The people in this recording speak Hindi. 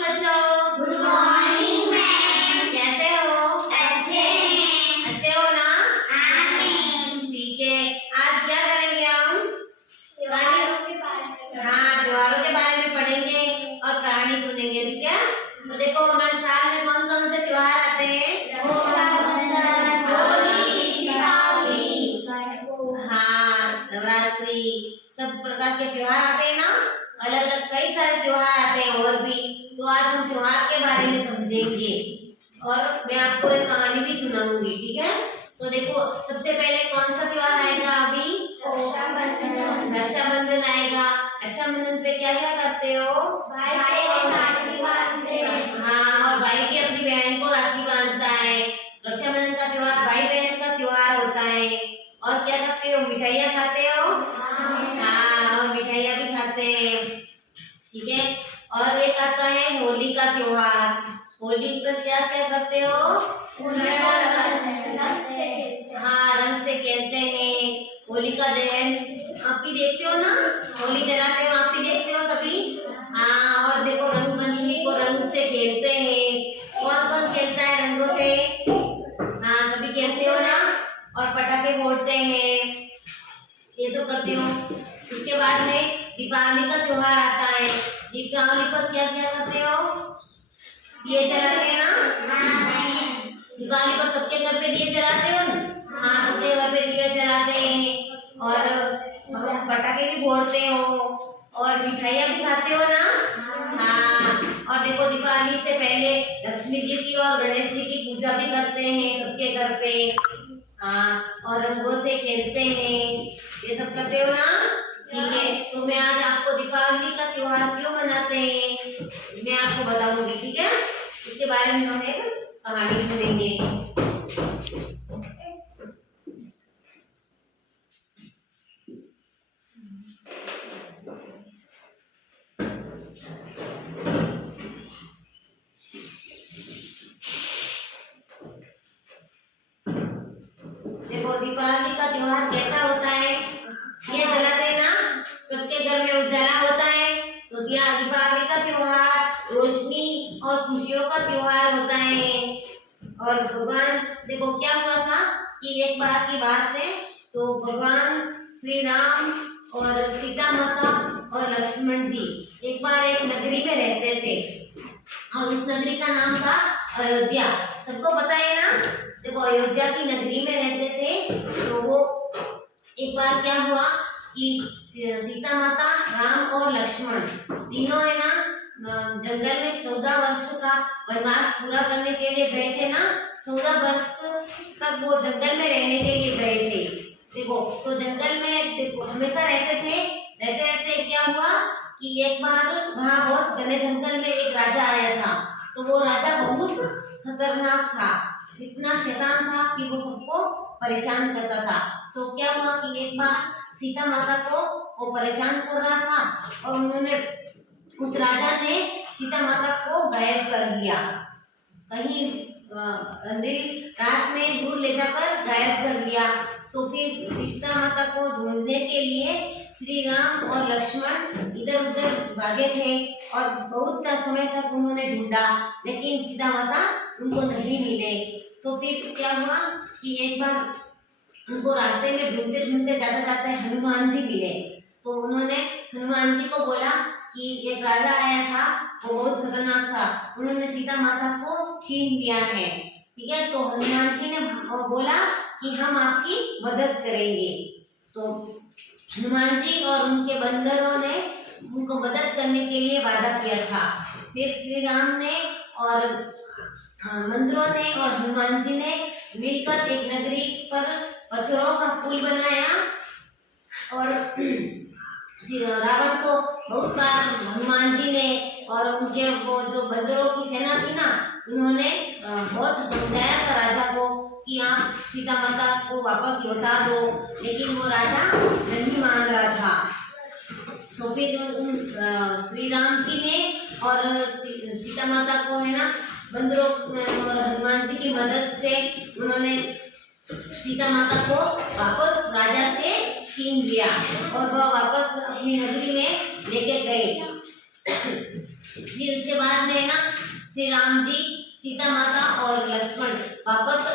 बच्चों, गुड मॉर्निंग मैम। कैसे हो? अच्छे हैं। अच्छे हो ना? आमीन। ठीक है, आज क्या करेंगे हम? त्योहारों के बारे में। हाँ, त्योहारों के बारे में पढ़ेंगे और कहानी सुनेंगे, ठीक है? तो देखो हमारे साल में कौन कौन से त्योहार आते हैं? रक्षाबंधन, होली, दीपावली, हाँ, नवरात्रि, सब प्रकार के त्योहार आते हैं ना। अलग अलग कई सारे त्योहार आते हैं और भी। तो आज हम त्योहार के बारे में समझेंगे और मैं आपको एक कहानी भी सुनाऊंगी, ठीक है? तो देखो सबसे पहले कौन सा त्योहार आएगा अभी? रक्षाबंधन। रक्षाबंधन आएगा। रक्षाबंधन पे क्या क्या करते हो? भाई को राखी बांधते हैं। हाँ, और भाई भी अपनी बहन को राखी बांधता है। रक्षाबंधन का त्योहार भाई बहन का त्योहार होता है। और क्या करते हो? मिठाइयाँ खाते हो? हाँ, और मिठाइयाँ भी खाते हैं, ठीक है? और एक आता है होली का त्योहार। होली पर क्या क्या करते हो? हाँ, रंग से खेलते हैं। होलिका दहन आप भी देखते हो ना, होली जलाते हो, आप भी देखते हो सभी। हाँ, और देखो रंग पंचमी को रंग से खेलते हैं। कौन कौन खेलता है रंगों से? हाँ, सभी खेलते हो ना। और पटाखे फोड़ते हैं, ये सब करते हो। उसके बाद में दीपावली का त्योहार आता है। दीपावली पर क्या क्या करते हो? दिए जलाते हैं ना। दीपावली पर सबके घर पे दिए जलाते हो ना? हाँ, सबके घर पे दिए जलाते हैं और पटाखे भी फोड़ते हो और मिठाइयाँ भी खाते हो ना। हाँ, और देखो दीपावली से पहले लक्ष्मी जी की और गणेश जी की पूजा भी करते हैं सबके घर पे। हाँ, और रंगों से खेलते हैं, ये सब करते हो ना। ठीक है, तो मैं आज आपको दीपावली का त्योहार क्यों मनाते हैं मैं आपको बताऊंगी, ठीक है? इसके बारे में हम एक कहानी सुनेंगे। देखो दीपावली का त्योहार कैसा होता है? ये जलाते हैं ना, सबके घर में उजाला होता है। तो दीपावली का त्योहार रोशनी और खुशियों का त्योहार होता है। और भगवान देखो क्या हुआ था कि एक बार की बात है, तो भगवान श्री राम और सीता माता और लक्ष्मण जी एक बार एक नगरी में रहते थे और उस नगरी का नाम था अयोध्या। सबको पता है ना। देखो अयोध्या की नगरी में रहते थे, तो वो एक बार क्या हुआ कि सीता माता राम और लक्ष्मण तीनों है ना जंगल में 14 वर्ष का वनवास पूरा करने के लिए गए थे ना। 14 वर्ष तक वो जंगल में रहने के लिए गए थे। देखो तो जंगल में देखो हमेशा रहते थे। रहते रहते क्या हुआ कि एक बार वहाँ बहुत घने जंगल में एक राजा आया था। तो वो राजा बहुत खतरनाक था, इतना शैतान था कि वो सबको परेशान करता था। तो क्या हुआ कि एक बार सीता माता को वो परेशान कर रहा था और उन्होंने उस राजा ने सीता माता को गायब कर दिया, कहीं अंधेरी रात में दूर ले जाकर गायब कर दिया। तो फिर सीता माता को ढूंढने के लिए श्री राम और लक्ष्मण इधर उधर भागे थे और बहुत समय तक उन्होंने ढूंढा, लेकिन सीता माता उनको नहीं मिले। तो फिर क्या हुआ कि एक बार उनको रास्ते में ढूंढते ढूंढते जाते जाते हनुमान जी मिले। तो उन्होंने हनुमान जी को बोला कि एक राजा आया था, वो बहुत खतरनाक था, उन्होंने सीता माता को छीन लिया है, ठीक है? तो हनुमान जी ने बोला कि हम आपकी मदद करेंगे। तो हनुमान जी और उनके बंदरों ने उनको मदद करने के लिए वादा किया था। फिर श्री राम ने और मंत्रों ने और हनुमान जी ने मिलकर एक नगरी पर पत्थरों का पुल बनाया और रावण को बहुत बार हनुमान जी ने और उनके वो जो बंदरों की सेना थी ना, उन्होंने बहुत समझाया था राजा को कि आप सीता माता को वापस लौटा दो, लेकिन वो राजा नहीं मान रहा था। तो फिर श्री राम जी ने और सीता माता को है ना बंदरों और हनुमान जी की मदद से उन्होंने सीता माता को वापस राजा से छीन लिया और वह वापस अपनी नगरी में लेके गए। फिर उसके बाद में है ना श्री राम जी, सीता माता और लक्ष्मण वापस